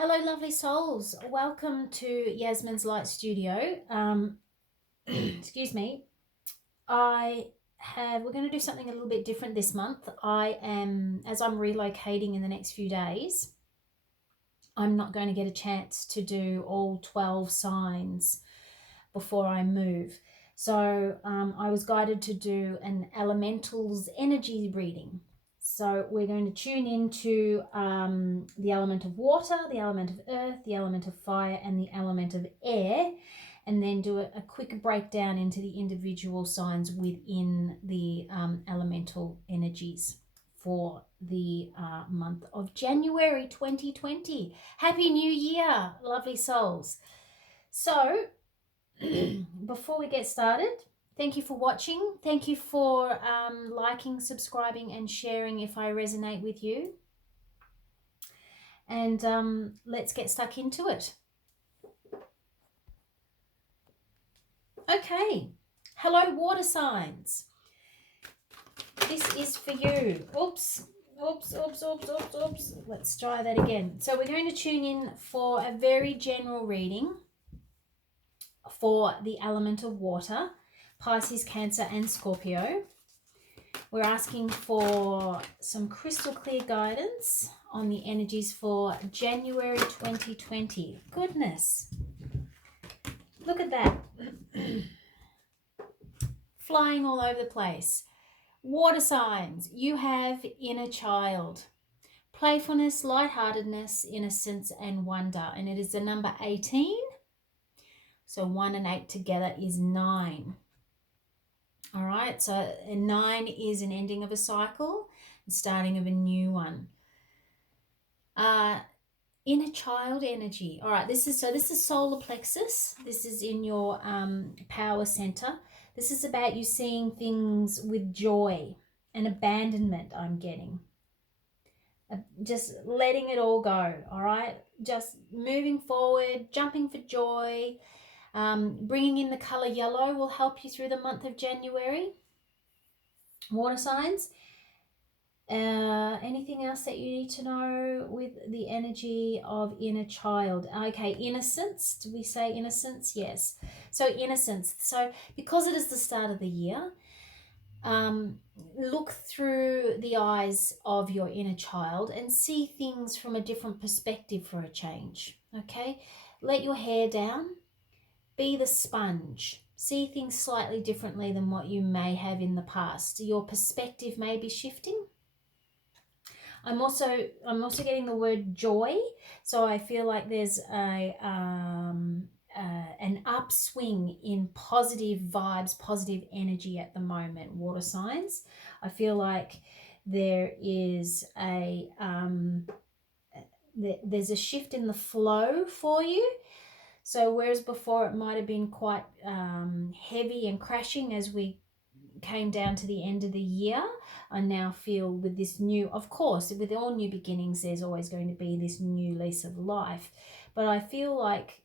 Hello, lovely souls. Welcome to Yasmin's Light Studio. Excuse me. We're going to do something a little bit different this month. As I'm relocating in the next few days, I'm not going to get a chance to do all 12 signs before I move. So I was guided to do an elementals energy reading. So we're going to tune into the element of water, the element of earth, the element of fire, and the element of air, and then do a quick breakdown into the individual signs within the elemental energies for the month of January 2020. Happy New Year, lovely souls. So before we get started, thank you for watching. Thank you for liking, subscribing, and sharing if I resonate with you. And let's get stuck into it. Okay. Hello, water signs. This is for you. Oops. Let's try that again. So we're going to tune in for a very general reading for the element of water, Pisces, Cancer, and Scorpio. We're asking for some crystal clear guidance on the energies for January 2020. Goodness. Look at that. Flying all over the place. Water signs. You have inner child. Playfulness, lightheartedness, innocence, and wonder. And it is the number 18. So 1 and 8 together is 9. All right, so 9 is an ending of a cycle, the starting of a new one. Inner child energy. All right, this is solar plexus. This is in your power center. This is about you seeing things with joy and abandonment. I'm getting just letting it all go. All right, just moving forward, jumping for joy. Bringing in the color yellow will help you through the month of January. Water signs. Anything else that you need to know with the energy of inner child? Okay, innocence. Did we say innocence? Yes. So innocence. So because it is the start of the year, look through the eyes of your inner child and see things from a different perspective for a change. Okay, let your hair down. Be the sponge. See things slightly differently than what you may have in the past. Your perspective may be shifting. I'm also getting the word joy. So I feel like there's an upswing in positive vibes, positive energy at the moment, water signs. I feel like there is there's a shift in the flow for you. So whereas before it might have been quite heavy and crashing as we came down to the end of the year, I now feel with this new, of course, with all new beginnings, there's always going to be this new lease of life. But I feel like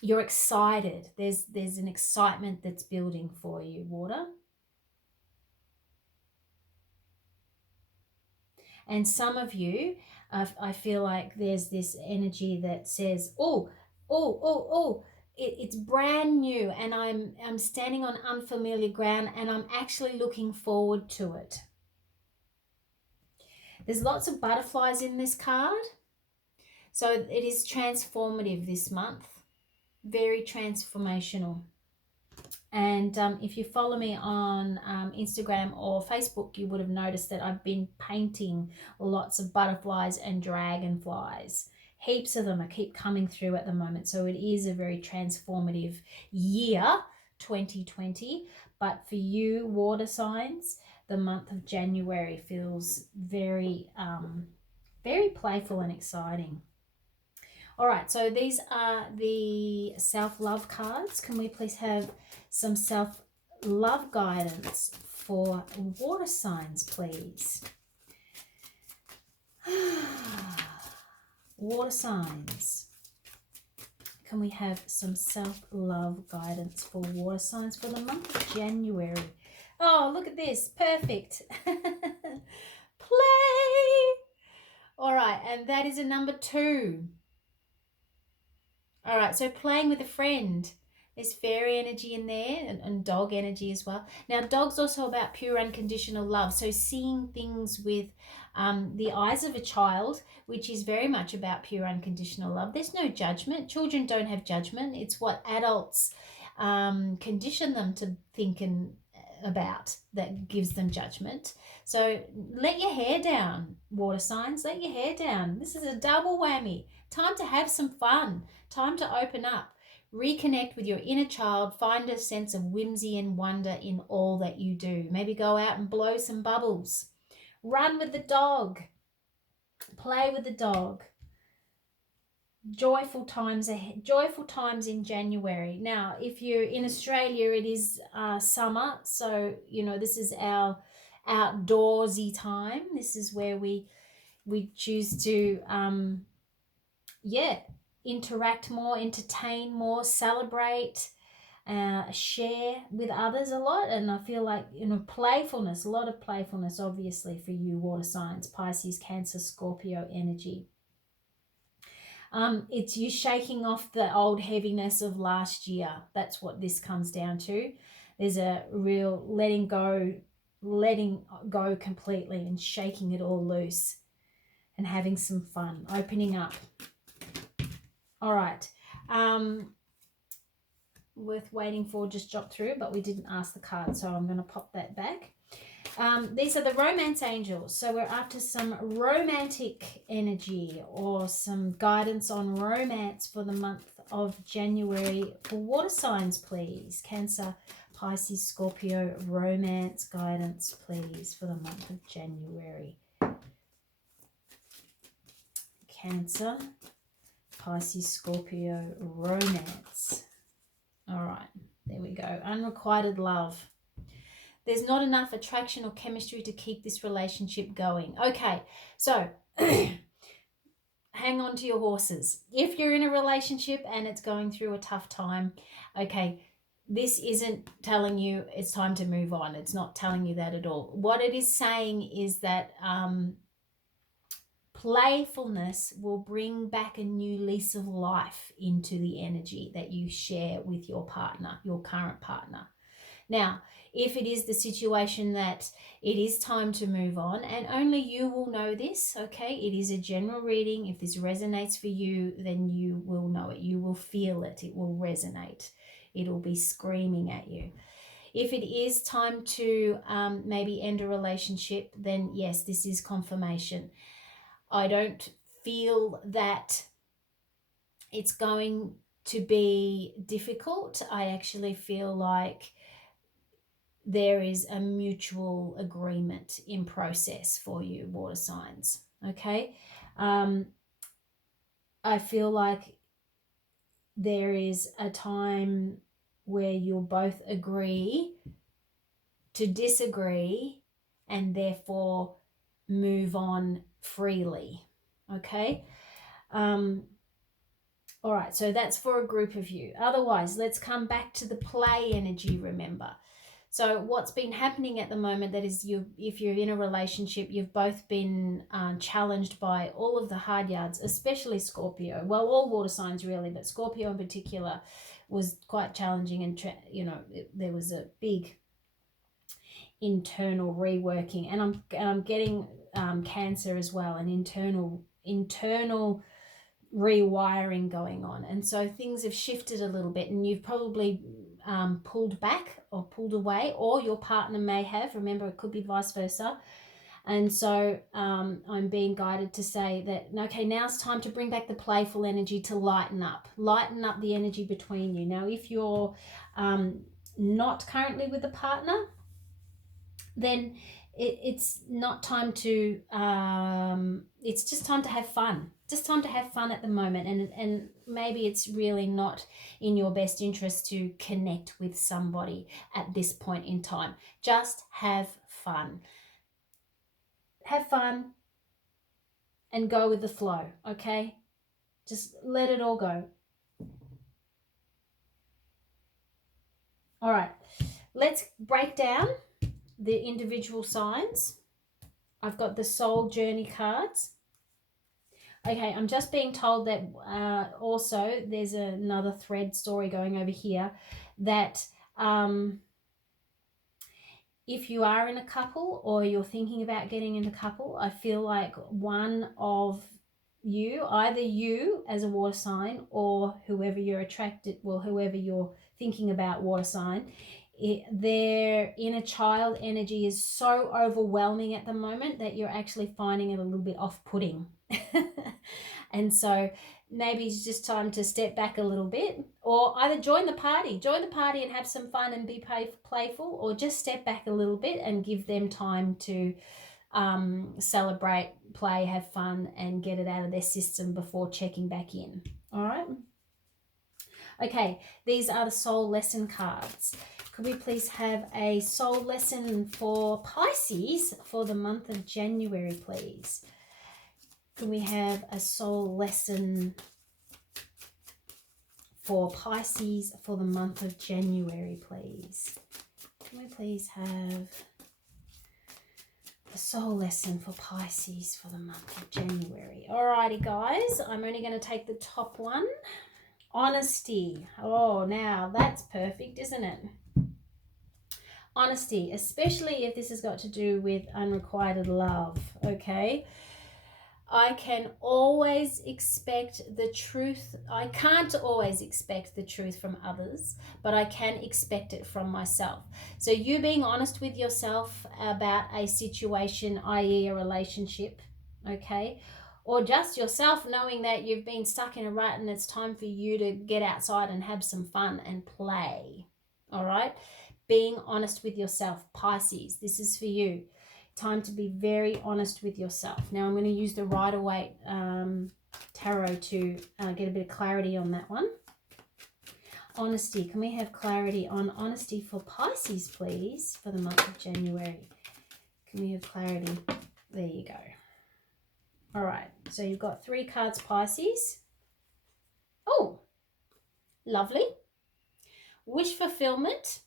you're excited. There's an excitement that's building for you, water. And some of you, I feel like there's this energy that says, it's brand new and I'm standing on unfamiliar ground and I'm actually looking forward to it. There's lots of butterflies in this card. So it is transformative this month. Very transformational. And if you follow me on Instagram or Facebook, you would have noticed that I've been painting lots of butterflies and dragonflies. Heaps of them keep coming through at the moment. So it is a very transformative year, 2020. But for you, water signs, the month of January feels very, very playful and exciting. All right, so these are the self-love cards. Can we please have some self-love guidance for water signs, please? Water signs. Can we have some self-love guidance for water signs for the month of January? Oh, look at this. Perfect. Play. All right. and that is a number 2. All right, so playing with a friend. There's fairy energy in there and dog energy as well. Now, dog's also about pure unconditional love. So seeing things with the eyes of a child, which is very much about pure unconditional love. There's no judgment. Children don't have judgment. It's what adults condition them to think and about that gives them judgment. So let your hair down, water signs. Let your hair down. This is a double whammy. Time to have some fun. Time to open up. Reconnect with your inner child. Find a sense of whimsy and wonder in all that you do. Maybe go out and blow some bubbles. Run with the dog. Play with the dog. Joyful times ahead. Joyful times in January. Now, if you're in Australia, it is summer. So, this is our outdoorsy time. This is where we choose to, interact more, entertain more, celebrate, share with others a lot. And I feel like, playfulness, a lot of playfulness, obviously, for you water signs, Pisces, Cancer, Scorpio energy. It's you shaking off the old heaviness of last year. That's what this comes down to. There's a real letting go completely and shaking it all loose and having some fun, opening up. All right. Worth waiting for just dropped through, but we didn't ask the card, so I'm going to pop that back. These are the romance angels. So we're after some romantic energy or some guidance on romance for the month of January for water signs, please. Cancer, Pisces, Scorpio, romance guidance, please, for the month of January. Cancer, Pisces, Scorpio, romance. All right, there we go. Unrequited love. There's not enough attraction or chemistry to keep this relationship going. Okay, so hang on to your horses. If you're in a relationship and it's going through a tough time, okay, this isn't telling you it's time to move on. It's not telling you that at all. What it is saying is that playfulness will bring back a new lease of life into the energy that you share with your partner, your current partner. Now, if it is the situation that it is time to move on, and only you will know this, okay? It is a general reading. If this resonates for you, then you will know it. You will feel it. It will resonate. It'll be screaming at you. If it is time to maybe end a relationship, then yes, this is confirmation. I don't feel that it's going to be difficult. I actually feel like there is a mutual agreement in process for you, water signs, okay? I feel like there is a time where you'll both agree to disagree and therefore move on freely, okay? All right, so that's for a group of you. Otherwise, let's come back to the play energy, remember. So what's been happening at the moment, that is, if you're in a relationship, you've both been challenged by all of the hard yards, especially Scorpio. Well, all water signs really, but Scorpio in particular was quite challenging, and there was a big internal reworking, and I'm getting Cancer as well, an internal rewiring going on. And so things have shifted a little bit, and you've probably pulled back or pulled away, or your partner may have. Remember, it could be vice versa. And so I'm being guided to say that, okay, now it's time to bring back the playful energy, to lighten up the energy between you. Now, if you're not currently with a partner, then it's not time to it's just time to have fun. Just time to have fun at the moment, and maybe it's really not in your best interest to connect with somebody at this point in time. Just have fun. Have fun and go with the flow, okay? Just let it all go. All right, let's break down the individual signs. I've got the soul journey cards. Okay, I'm just being told that also there's another thread story going over here that if you are in a couple or you're thinking about getting in a couple, I feel like one of you, either you as a water sign or whoever you're attracted, well, whoever you're thinking about water sign, their inner child energy is so overwhelming at the moment that you're actually finding it a little bit off-putting. And so maybe it's just time to step back a little bit, or either join the party and have some fun and be playful, or just step back a little bit and give them time to celebrate, play, have fun, and get it out of their system before checking back in. All right. Okay, these are the soul lesson cards. Could we please have a soul lesson for Pisces for the month of January, please? Can we have a soul lesson for Pisces for the month of January, please? Can we please have a soul lesson for Pisces for the month of January? Alrighty, guys, I'm only going to take the top one. Honesty. Oh, now that's perfect, isn't it? Honesty, especially if this has got to do with unrequited love, okay? I can always expect the truth. I can't always expect the truth from others, but I can expect it from myself. So you being honest with yourself about a situation, i.e. a relationship, okay? Or just yourself knowing that you've been stuck in a rut and it's time for you to get outside and have some fun and play, all right? Being honest with yourself, Pisces, this is for you. Time to be very honest with yourself. Now I'm going to use the Rider-Waite Tarot to get a bit of clarity on that one. Honesty. Can we have clarity on honesty for Pisces, please, for the month of January? Can we have clarity? There you go. All right. So you've got 3 cards, Pisces. Oh, lovely. Wish fulfillment.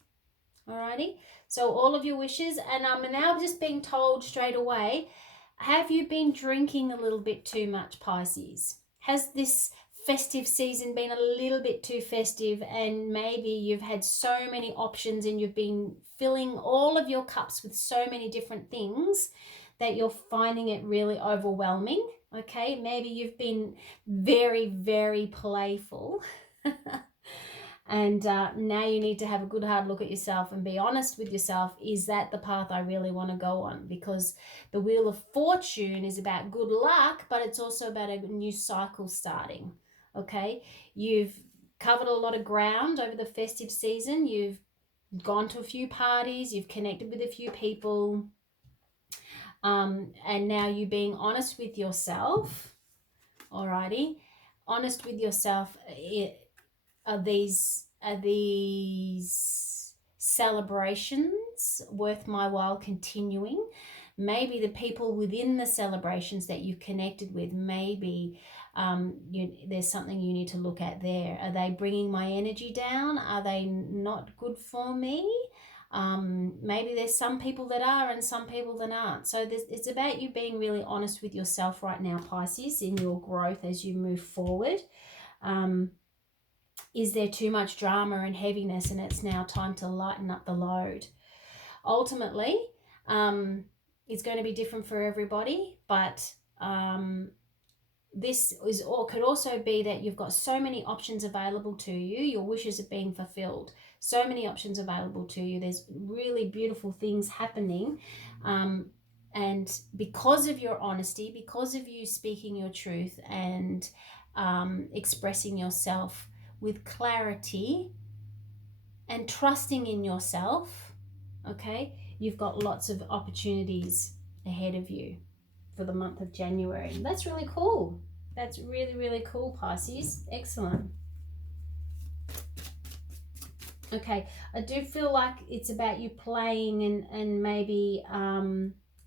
Alrighty, so all of your wishes, and I'm now just being told straight away, have you been drinking a little bit too much, Pisces? Has this festive season been a little bit too festive, and maybe you've had so many options and you've been filling all of your cups with so many different things that you're finding it really overwhelming, okay? Maybe you've been very, very playful. And now you need to have a good hard look at yourself and be honest with yourself. Is that the path I really want to go on? Because the Wheel of Fortune is about good luck, but it's also about a new cycle starting, okay? You've covered a lot of ground over the festive season. You've gone to a few parties. You've connected with a few people. And now you're being honest with yourself, alrighty? Honest with yourself. Are these celebrations worth my while continuing? Maybe the people within the celebrations that you've connected with, maybe there's something you need to look at there. Are they bringing my energy down? Are they not good for me? Maybe there's some people that are and some people that aren't. So it's about you being really honest with yourself right now, Pisces, in your growth as you move forward. Is there too much drama and heaviness, and it's now time to lighten up the load? Ultimately, it's going to be different for everybody, but this could also be that you've got so many options available to you. Your wishes are being fulfilled. So many options available to you. There's really beautiful things happening. And because of your honesty, because of you speaking your truth and expressing yourself with clarity and trusting in yourself, okay, you've got lots of opportunities ahead of you for the month of January. That's really cool. That's really, really cool, Pisces. Excellent. Okay, I do feel like it's about you playing and maybe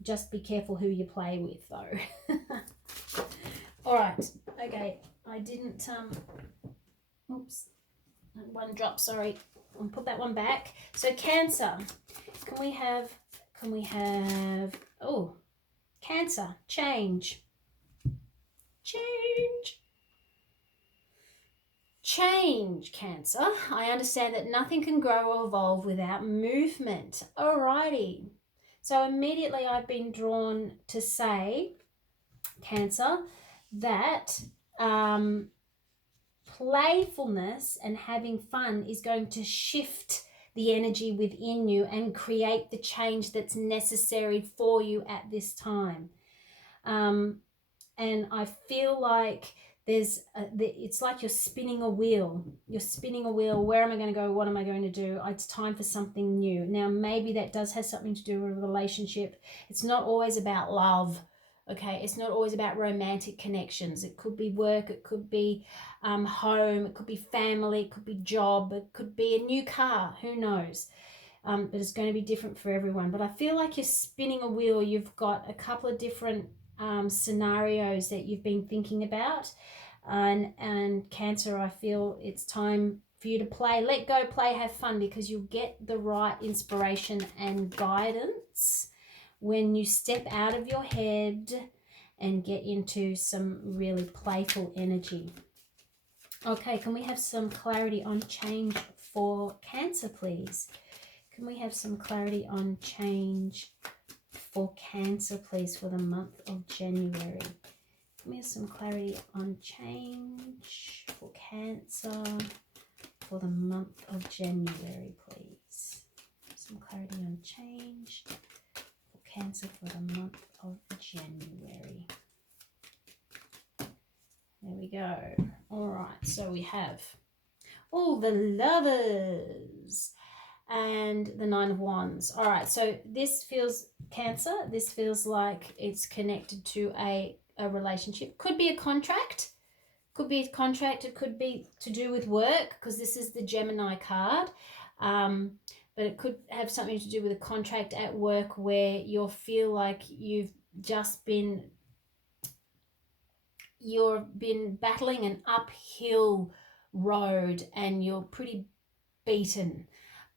just be careful who you play with, though. All right, okay, I didn't, oops, one drop, sorry. I'll put that one back. So Cancer, can we have, oh, Cancer, change. Change. Change, Cancer. I understand that nothing can grow or evolve without movement. Alrighty. So immediately I've been drawn to say, Cancer, that playfulness and having fun is going to shift the energy within you and create the change that's necessary for you at this time. And I feel like it's like you're spinning a wheel. You're spinning a wheel. Where am I going to go? What am I going to do? It's time for something new. Now, maybe that does have something to do with a relationship. It's not always about love. Okay, it's not always about romantic connections. It could be work, it could be home, it could be family, it could be job, it could be a new car, who knows. But it's going to be different for everyone. But I feel like you're spinning a wheel. You've got a couple of different scenarios that you've been thinking about. And Cancer, I feel it's time for you to play. Let go, play, have fun, because you'll get the right inspiration and guidance when you step out of your head and get into some really playful energy. Okay, can we have some clarity on change for Cancer, please? Can we have some clarity on change for Cancer, please, for the month of January? Can we have some clarity on change for Cancer for the month of January, please? Some clarity on change for Cancer for the month of January. There we go. All right, so we have all the Lovers and the Nine of Wands. All right, so this feels, Cancer, this feels like it's connected to a relationship. Could be a contract. Could be a contract. It could be to do with work, because this is the Gemini card. But it could have something to do with a contract at work where you feel like you've been battling an uphill road and you're pretty beaten.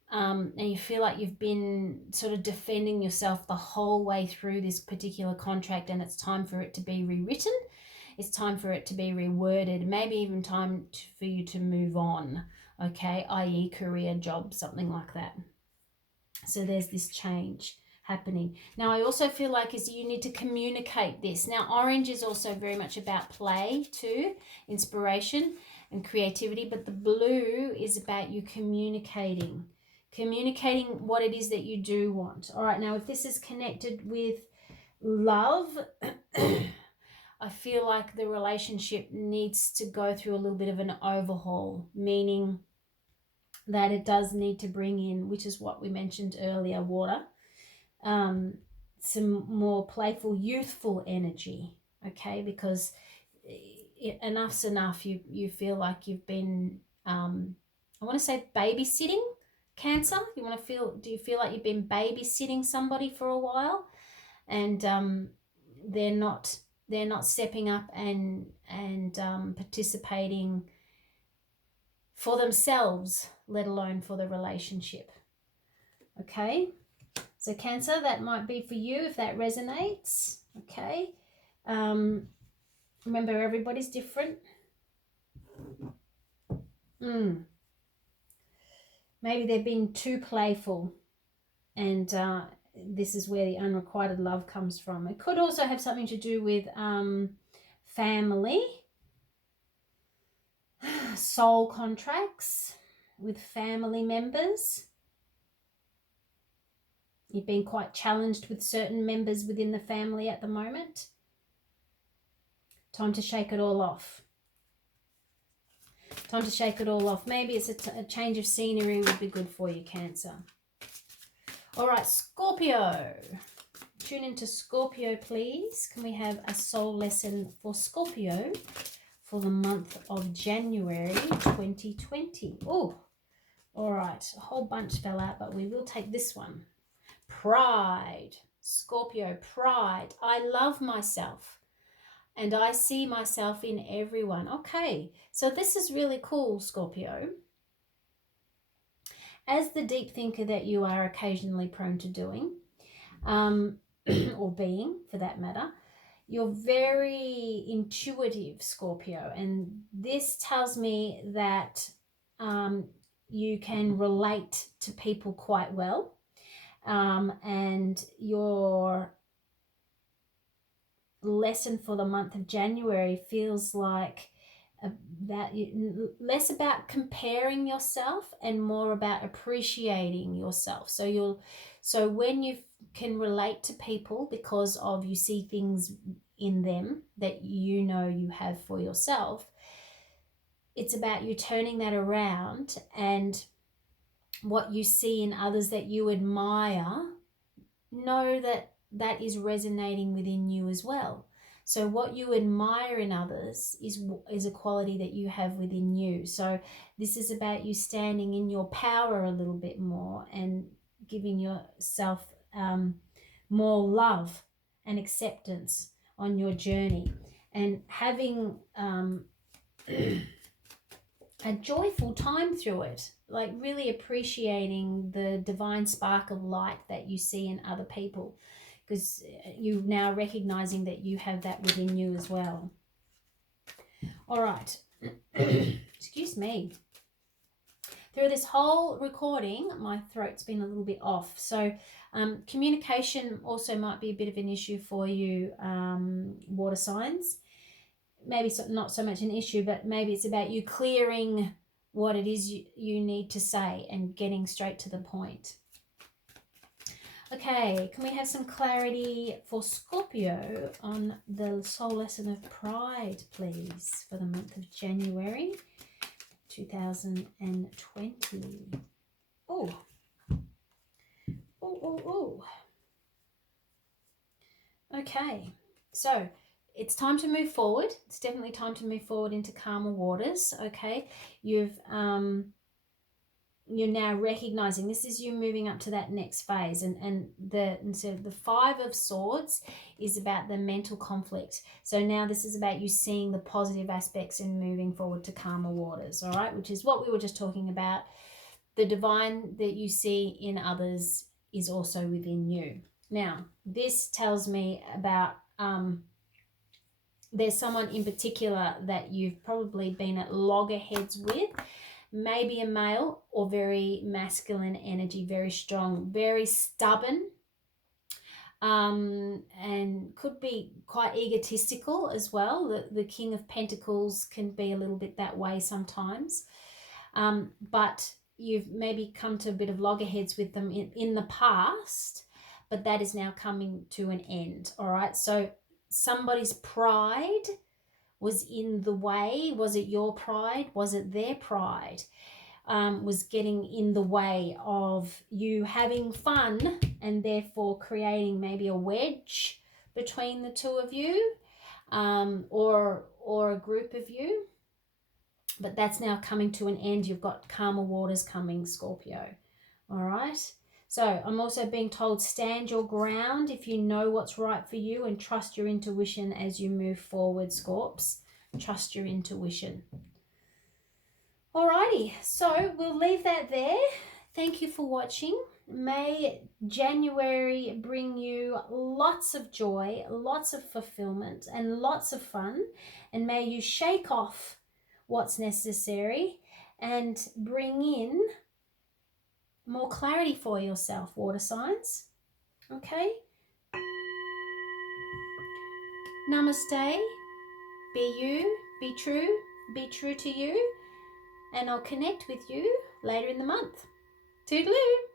And you feel like you've been sort of defending yourself the whole way through this particular contract, and it's time for it to be rewritten. It's time for it to be reworded, maybe even time for you to move on, okay, i.e. career, job, something like that. So there's this change happening. Now, I also feel like you need to communicate this. Now, orange is also very much about play too, inspiration and creativity, but the blue is about you communicating what it is that you do want. All right, now if this is connected with love, I feel like the relationship needs to go through a little bit of an overhaul, meaning that it does need to bring in, which is what we mentioned earlier, water, some more playful, youthful energy, okay? Because enough's enough. You feel like you've been, I want to say babysitting, Cancer. Do you feel like you've been babysitting somebody for a while, and they're not stepping up and participating for themselves, let alone for the relationship. Okay, so Cancer, that might be for you if that resonates. Okay, remember, everybody's different. Maybe they've been too playful, and this is where the unrequited love comes from. It could also have something to do with family, soul contracts with family members. You've been quite challenged with certain members within the family at the moment. Time to shake it all off. Time to shake it all off. Maybe it's a change of scenery would be good for you, Cancer. All right, Scorpio. Tune into Scorpio, please. Can we have a soul lesson for Scorpio for the month of January 2020? Oh, all right. A whole bunch fell out, but we will take this one. Pride. Scorpio, pride. I love myself, and I see myself in everyone. Okay, so this is really cool, Scorpio. As the deep thinker that you are occasionally prone to doing, or being for that matter, You're very intuitive, Scorpio, and this tells me that you can relate to people quite well, and your lesson for the month of January feels like that less about comparing yourself and more about appreciating yourself. So when you can relate to people because of you see things in them that you know you have for yourself, it's about you turning that around, and what you see in others that you admire, know that that is resonating within you as well. So what you admire in others is a quality that you have within you. So this is about you standing in your power a little bit more and giving yourself more love and acceptance on your journey, and having a joyful time through it, like really appreciating the divine spark of light that you see in other people, because you're now recognizing that you have that within you as well. All right. Excuse me. Through this whole recording, my throat's been a little bit off. So communication also might be a bit of an issue for you, water signs. Maybe not so much an issue, but maybe it's about you clearing what it is you need to say and getting straight to the point. Okay, can we have some clarity for Scorpio on the soul lesson of pride, please, for the month of January 2020? Oh. Okay, so it's time to move forward. It's definitely time to move forward into calmer waters. Okay, you're now recognizing this is you moving up to that next phase, and so the Five of Swords is about the mental conflict. So now this is about you seeing the positive aspects and moving forward to calmer waters. All right, which is what we were just talking about. The divine that you see in others is also within you. Now, this tells me about there's someone in particular that you've probably been at loggerheads with, maybe a male or very masculine energy, very strong, very stubborn, and could be quite egotistical as well. The King of Pentacles can be a little bit that way sometimes, but you've maybe come to a bit of loggerheads with them in the past, but that is now coming to an end. All right, so somebody's pride was in the way. Was it your pride? Was it their pride? Was getting in the way of you having fun, and therefore creating maybe a wedge between the two of you, or a group of you. But that's now coming to an end. You've got calmer waters coming, Scorpio. All right. So I'm also being told stand your ground if you know what's right for you, and trust your intuition as you move forward, Scorps. Trust your intuition. Alrighty, so we'll leave that there. Thank you for watching. May January bring you lots of joy, lots of fulfillment, and lots of fun. And may you shake off what's necessary and bring in more clarity for yourself, water signs. Okay? Namaste. Be you, be true to you. And I'll connect with you later in the month. Toodaloo!